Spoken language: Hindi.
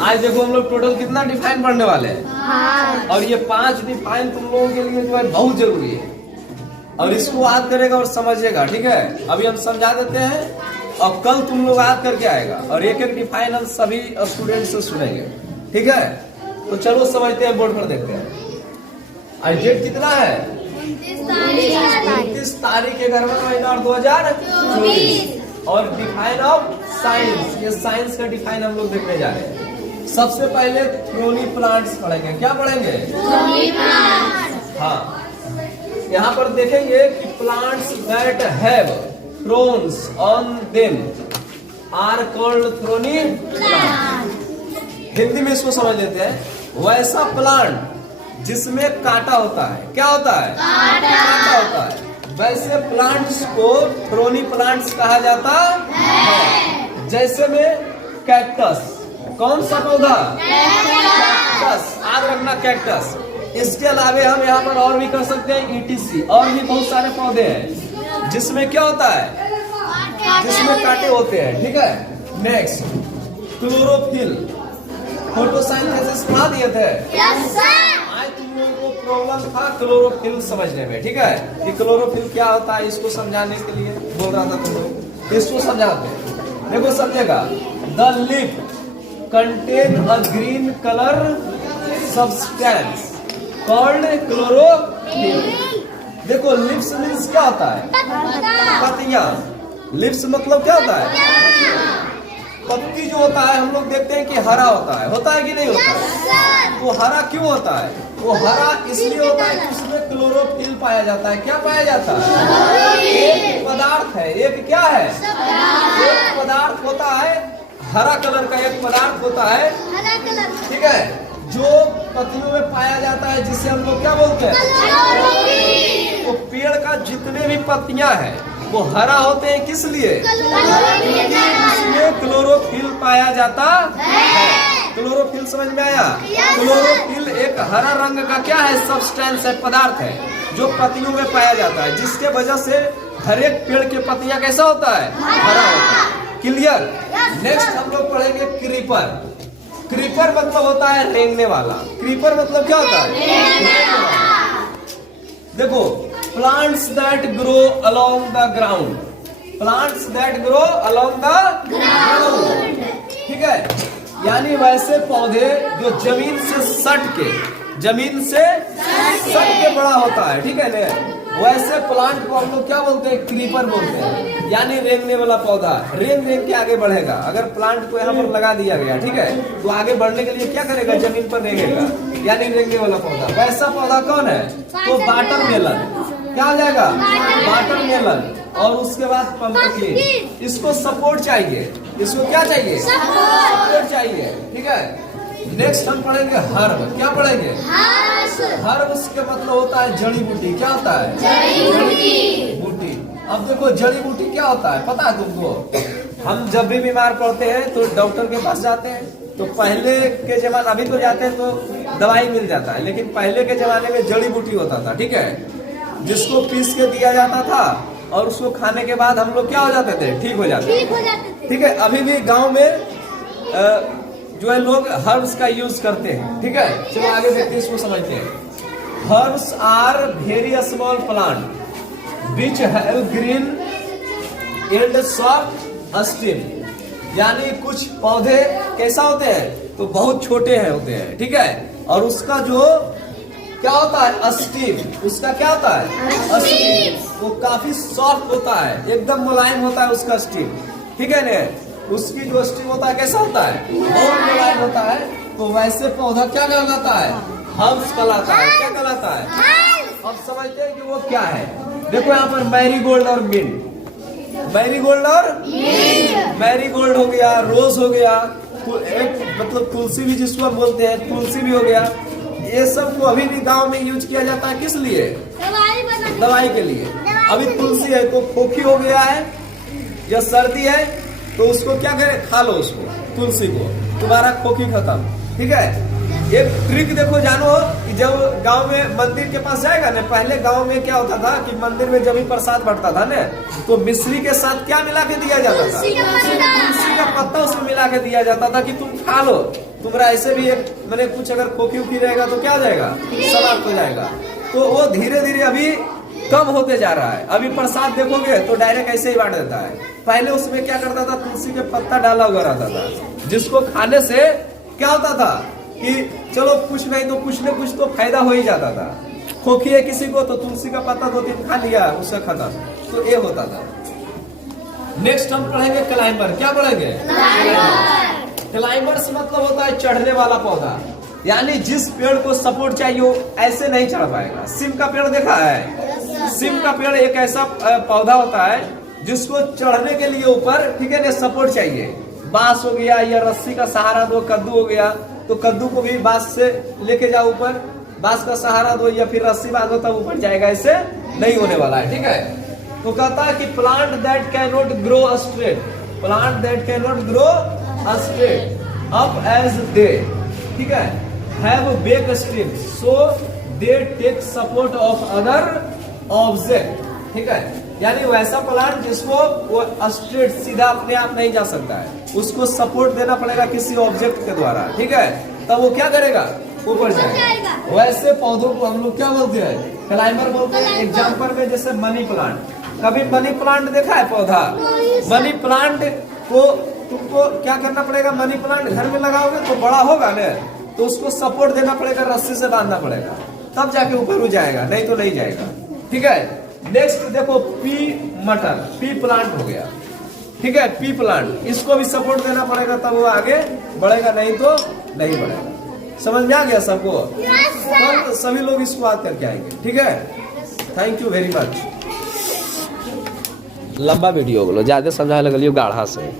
आज देखो हम लोग टोटल कितना डिफाइन पढ़ने वाले हैं। हाँ। और ये 5 डिफाइन तुम लोगों के लिए जो है बहुत जरूरी है, और इसको याद करेगा और समझेगा। ठीक है, अभी हम समझा देते हैं और कल तुम लोग याद करके आएगा, और एक एक डिफाइन हम सभी स्टूडेंट से सुनेंगे। ठीक है, तो चलो समझते हैं, बोर्ड पर देखते हैं। आज डेट कितना है? 29 तारीख के 11वां महीना 2024। और डिफाइन ऑफ साइंस, ये साइंस का डिफाइन हम लोग देखने जा रहे हैं। सबसे पहले थ्रोनी प्लांट्स पढ़ेंगे। क्या पढ़ेंगे? हाँ, यहाँ पर देखेंगे कि plants that have thorns on them are called thorny plant. Hindi में इसको समझ लेते हैं। वैसा प्लांट जिसमें कांटा होता है, क्या होता है? कांटा होता है, वैसे प्लांट्स को थ्रोनी प्लांट्स कहा जाता है। जैसे में कैक्टस, कौन सा पौधा? कैक्टस, याद रखना कैक्टस। इसके अलावे हम यहाँ पर और भी कर सकते हैं ईटीसी, और भी बहुत सारे पौधे हैं जिसमें क्या होता है? जिसमें कांटे होते हैं। ठीक है, नेक्स्ट क्लोरोफिल। फोटोसिंथेसिस पढ़ा दिए थे। आज तुम लोगों को प्रॉब्लम था क्लोरोफिल समझने में। ठीक है, कि क्लोरोफिल क्या होता है, इसको समझाने के लिए बोल रहा था तुम लोग, इसको समझाते हैं। देखो समझेगा। The leaf contain a green colour substance called chlorophyll. देखो लिप्स मीन्स क्या होता है? पत्तियां। लिप्स मतलब क्या होता है? पत्ती जो होता है हम लोग देखते हैं कि हरा होता है कि नहीं होता है? तो हरा क्यों होता है? वो हरा इसलिए होता है कि उसमें क्लोरोफिल पाया जाता है। क्या पाया जाता है? एक पदार्थ है। एक क्या है? एक पदार्थ होता है हरा कलर का, एक पदार्थ होता है। ठीक है, जो पत्तियों में पाया जाता है, जिससे हम लोग क्या बोलते हैं? तो पेड़ का जितने भी पत्तियां हैं वो हरा होते हैं। किस लिए? इसमें क्लोरोफिल पाया जाता है। क्लोरोफिल समझ में आया? क्लोरोफिल एक हरा रंग का क्या है? सब्सटेंस है, पदार्थ है, जो पत्तियों में पाया जाता है, जिसके वजह से हर एक पेड़ के पत्तियां कैसा होता है? हरा होता है। क्लियर? नेक्स्ट हम लोग पढ़ेंगे क्रीपर। क्रीपर मतलब होता है रेंगने वाला। क्रीपर मतलब क्या होता है? देखो, plants that grow along the ground. Plants that grow along the ground. ठीक है, यानी वैसे पौधे जो जमीन से सट के बड़ा होता है। ठीक है ना, वैसे प्लांट को हम लोग क्या बोलते हैं? क्रीपर बोलते हैं। यानी रेंगने वाला पौधा रेंग के आगे बढ़ेगा। अगर प्लांट को यहाँ पर लगा दिया गया, ठीक है, तो आगे बढ़ने के लिए क्या करेगा? जमीन पर रेंगेगा, यानी रेंगने वाला पौधा। वैसा पौधा कौन है? तो वाटरमेलन। क्या हो जाएगा? वाटरमेलन। और उसके बाद पंपकिन। इसको सपोर्ट चाहिए। इसको क्या चाहिए? सपोर्ट चाहिए। ठीक है, नेक्स्ट हम पढ़ेंगे हर्ब। क्या पढ़ेंगे? हर्ब उसके मतलब होता है जड़ी बूटी। क्या होता है? जड़ी बूटी। अब देखो जड़ी बूटी क्या होता है पता है तुमको? हम जब भी बीमार पड़ते हैं तो डॉक्टर के पास जाते हैं, तो पहले के जमाने, अभी तो जाते हैं तो दवाई मिल जाता है, लेकिन पहले के जमाने में जड़ी बूटी होता था। ठीक है, जिसको पीस के दिया जाता था, और उसको खाने के बाद हम लोग क्या हो जाते थे? ठीक हो जाते थे। ठीक है, अभी भी गाँव में जो है लोग हर्ब्स का यूज करते हैं। ठीक है, चलो आगे देखते हैं, इसको समझते हैं। Herbs are very small plant which have green and soft stem. यानी कुछ पौधे कैसा होते हैं? तो बहुत छोटे हैं होते हैं। ठीक है, और उसका जो क्या होता है? स्टेम। उसका क्या होता है? स्टेम। वो काफी सॉफ्ट होता है, एकदम मुलायम होता है उसका स्टेम। ठीक है ना, उसकी जो स्टेम होता है कैसा होता है? बहुत मुलायम होता है। तो वैसे पौधा क्या कहलाता है? हर्ब्स कहलाता है। क्या कहलाता है? अब समझते हैं कि वो क्या है। देखो यहाँ पर मैरीगोल्ड और मिंट। मैरीगोल्ड और मैरीगोल्ड हो गया, रोज हो गया, मतलब तुलसी भी जिसको हम बोलते हैं, तुलसी भी हो गया। ये सब को अभी भी गांव में यूज किया जाता है। किस लिए? दवाई के लिए। अभी तुलसी है तो खोखी हो गया है या सर्दी है तो उसको क्या करें? खा लो उसको, तुलसी को, तुम्हारा खोखी खत्म। ठीक है, एक ट्रिक देखो जानो, जब गांव में मंदिर के पास जाएगा ना, पहले गांव में क्या होता था कि मंदिर में जब भी प्रसाद बढ़ता था ना, तो मिश्री के साथ क्या मिला के दिया जाता था? तुलसी का पत्ता उसमें मिला के दिया जाता था कि तुम खा लो, तुम्हारा ऐसे भी एक मैंने कुछ अगर खोखी उखी रहेगा तो क्या हो जाएगा, समाप्त हो जाएगा। तो वो धीरे धीरे अभी कम होते जा रहा है। अभी प्रसाद देखोगे तो डायरेक्ट ऐसे ही बांट देता है। पहले उसमें क्या करता था, तुलसी के पत्ता डाला हुआ रहता था, जिसको खाने से क्या होता था कि चलो कुछ नहीं तो कुछ न कुछ तो फायदा हो ही जाता था। खोखी है किसी को तो तुलसी का पत्ता 2-3 खा लिया, उसका खत्म, तो ये होता था। नेक्स्ट हम पढ़ेंगे क्लाइंबर। क्या पढ़ेंगे? क्लाइंबर्स मतलब होता है चढ़ने वाला पौधा, यानी जिस पेड़ को सपोर्ट चाहिए वो ऐसे नहीं चढ़ पाएगा। सिम का पेड़ देखा है? सिम का पेड़ एक ऐसा पौधा होता है जिसको चढ़ने के लिए ऊपर, ठीक है ना, सपोर्ट चाहिए। बांस हो गया या रस्सी का सहारा दो, कद्दू हो गया तो कद्दू को भी बांस से लेके जाओ ऊपर, बांस का सहारा दो या फिर रस्सी बांधो तब ऊपर जाएगा, ऐसे नहीं होने वाला है, ठीक है। तो कहता है कि plant that can not grow straight, plant that can not grow straight up as they, ठीक है, have weak stem so they take support of other object, ठीक है। यानी वैसा प्लांट जिसको वो स्ट्रेट सीधा अपने आप नहीं जा सकता है, उसको सपोर्ट देना पड़ेगा किसी ऑब्जेक्ट के द्वारा, ठीक है, तब वो क्या करेगा, ऊपर जाएगा। वैसे पौधों को हम लोग क्या बोलते हैं, क्लाइंबर बोलते हैं। एग्जाम्पल में जैसे मनी प्लांट, कभी मनी प्लांट देखा है पौधा? मनी प्लांट को तुमको क्या करना पड़ेगा, मनी प्लांट घर में लगाओगे तो बड़ा होगा ना, तो उसको सपोर्ट देना पड़ेगा, रस्सी से बांधना पड़ेगा, तब जाके ऊपर हो जाएगा, नहीं तो नहीं जाएगा, ठीक है। नेक्स्ट देखो पी मटर, पी प्लांट हो गया, ठीक है, पी प्लांट, इसको भी सपोर्ट देना पड़ेगा तब वो आगे बढ़ेगा, नहीं तो नहीं बढ़ेगा। समझ में आ गया सबको? तो सभी लोग इसको याद करके आएंगे, ठीक है। Thank you very much. लंबा वीडियो बोलो, ज्यादा समझाने लगे गाढ़ा से।